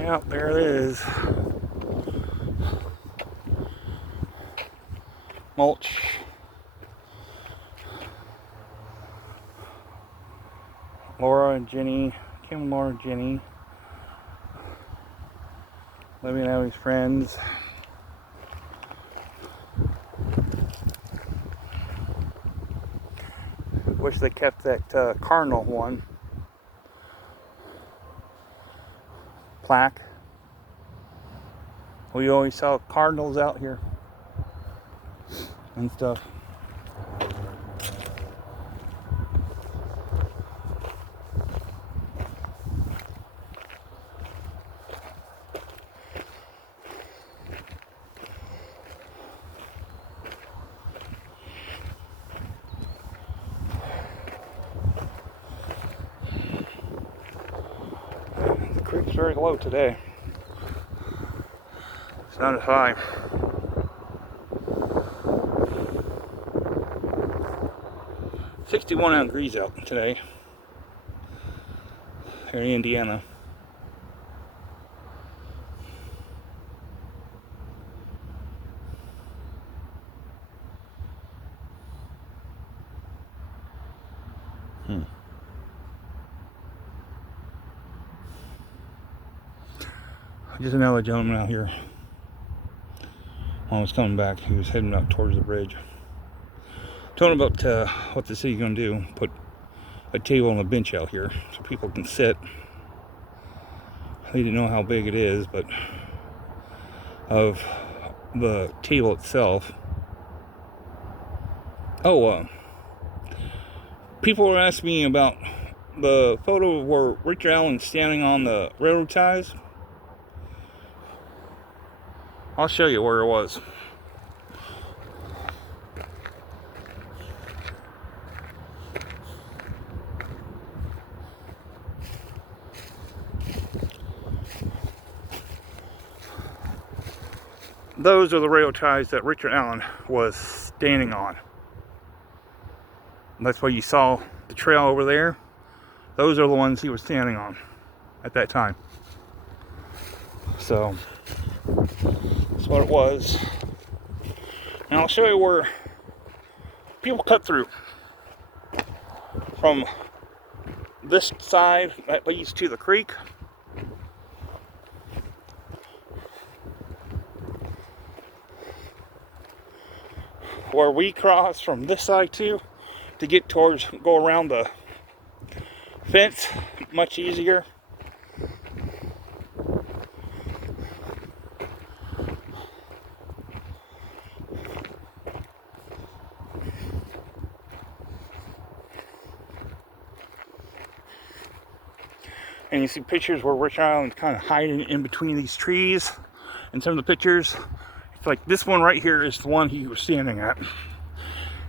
Yeah, there it is. Mulch. Laura and Jenny, Kim, Laura, and Jenny, living out with his friends. Wish they kept that Cardinal one plaque. We always saw Cardinals out here and stuff. The creek's very low today. It's not as high. "61 degrees out today here in Indiana." Just another gentleman out here. When I was coming back, he was heading up towards the bridge. Told him about what the city's going to do. Put a table and a bench out here so people can sit. They didn't know how big it is, but of the table itself. Oh, people were asking me about the photo where Richard Allen's standing on the railroad ties. I'll show you where it was. Those are the railroad ties that Richard Allen was standing on. And that's why you saw the trail over there. Those are the ones he was standing on at that time. So that's what it was. And I'll show you where people cut through from this side that leads to the creek. Where we cross from this side too to get towards, go around the fence much easier. And you see pictures where Rich Island's kind of hiding in between these trees. And some of the pictures, it's like this one right here is the one he was standing at.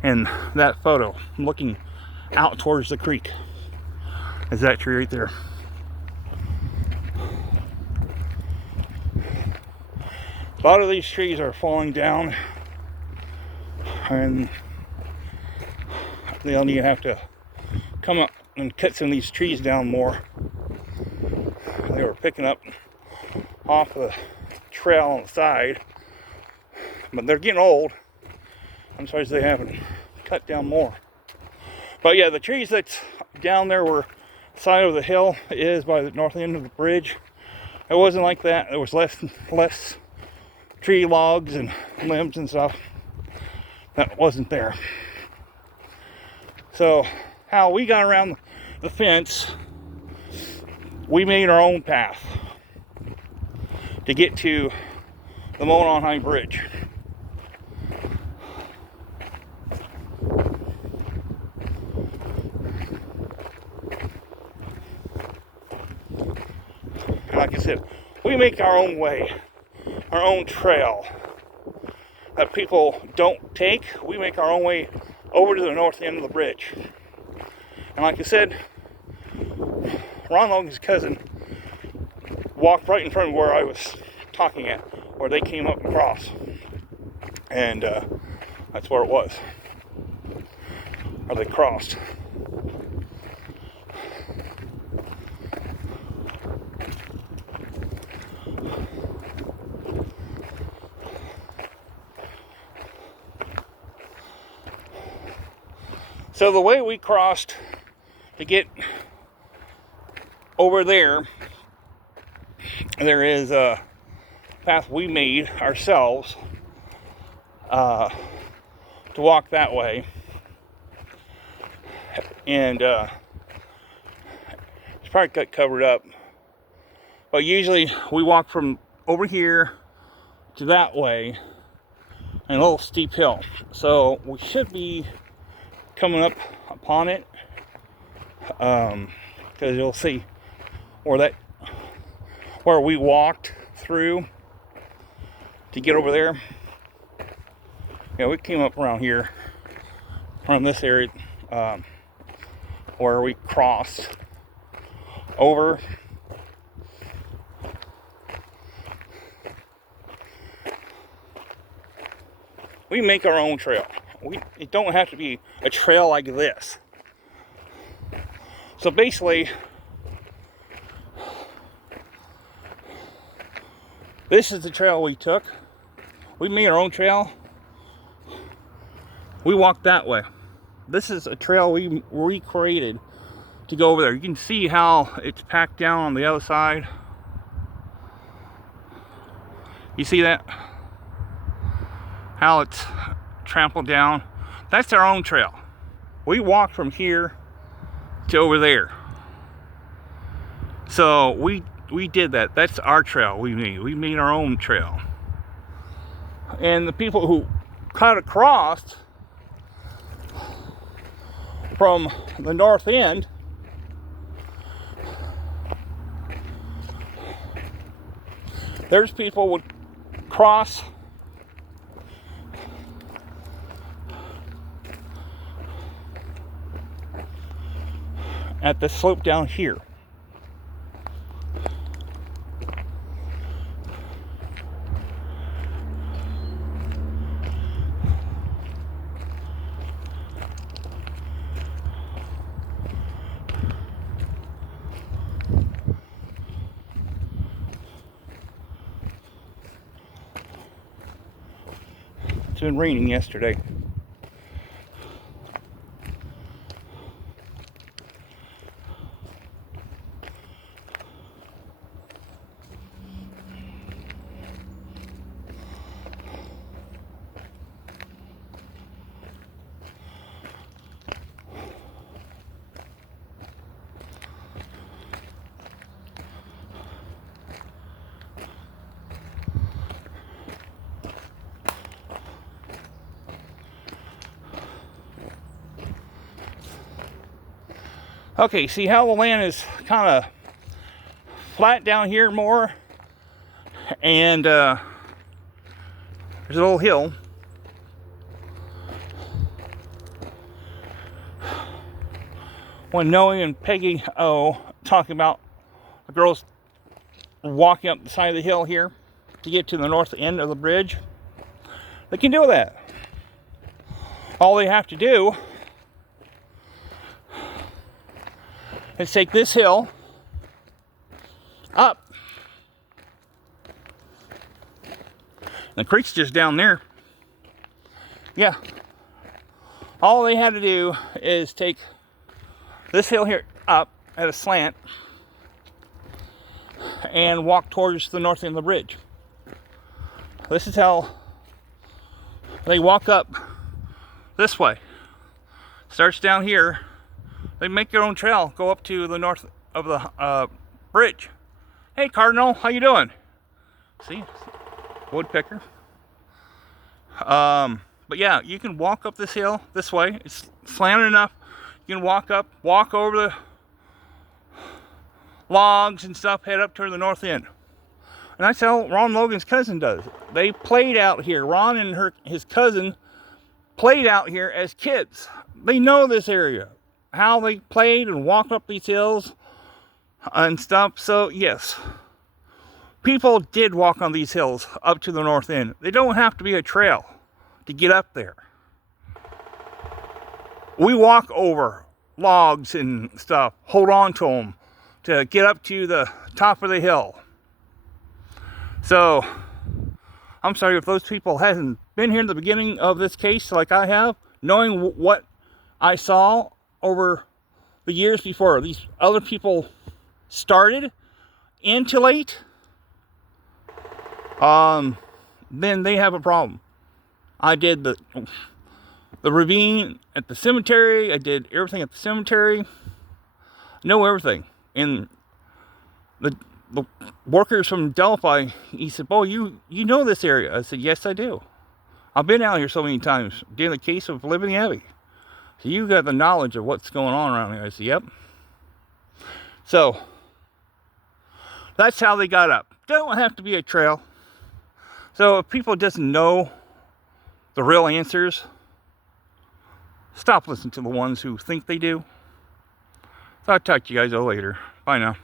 And that photo, looking out towards the creek, is that tree right there. A lot of these trees are falling down, and they'll need to have to come up and cut some of these trees down more. They were picking up off the trail on the side, but they're getting old. I'm surprised they haven't cut down more. But yeah, the trees that's down there were side of the hill is by the north end of the bridge. It wasn't like that. There was less tree logs and limbs and stuff that wasn't there. So how we got around the fence, we made our own path to get to the Monon High Bridge. And like I said, we make our own way, our own trail that people don't take. We make our own way over to the north end of the bridge. And like I said, Ron Logan's cousin walked right in front of where I was talking at, where they came up across. And that's where it was, where they crossed. So the way we crossed to get over there, there is a path we made ourselves to walk that way, and it's probably got covered up, but usually we walk from over here to that way, and a little steep hill, so we should be coming up upon it, because you'll see where we walked through to get over there. Yeah, we came up around here, from this area, where we crossed over. We make our own trail. It don't have to be a trail like this. So basically, this is the trail we took. We made our own trail. We walked that way. This is a trail we recreated to go over there. You can see how it's packed down on the other side. You see that? How it's trampled down. That's our own trail. We walked from here to over there. So we did that. That's our trail we made. We made our own trail. And the people who cut across from the north end, there's people would cross at the slope down here. It's been raining yesterday. Okay, see how the land is kind of flat down here more, and there's a little hill. When Noe and Peggy talking about the girls walking up the side of the hill here to get to the north end of the bridge, they can do that. All they have to do is take this hill up. The creek's just down there. Yeah. All they had to do is take this hill here up at a slant and walk towards the north end of the bridge. This is how they walk up this way. Starts down here. They make their own trail, go up to the north of the bridge. Hey, Cardinal, how you doing? See, woodpecker. But yeah, you can walk up this hill this way. It's slanted enough. You can walk over the logs and stuff, head up to the north end. And that's how Ron Logan's cousin does. They played out here. Ron and his cousin played out here as kids. They know this area. How they played and walked up these hills and stuff. So yes, people did walk on these hills up to the north end. They don't have to be a trail to get up there. We walk over logs and stuff, hold on to them to get up to the top of the hill. So I'm sorry if those people hasn't been here in the beginning of this case like I have, knowing what I saw over the years before these other people started into late, then they have a problem. I did the ravine at the cemetery. I did everything at the cemetery. Know everything. And the workers from Delphi, he said, "Oh, you know this area?" I said, "Yes, I do. I've been out here so many times doing the case of Living Abbey. So you got the knowledge of what's going on around here." I said, "Yep." So that's how they got up. Don't have to be a trail. So if people just know the real answers, stop listening to the ones who think they do. So I'll talk to you guys all later. Bye now.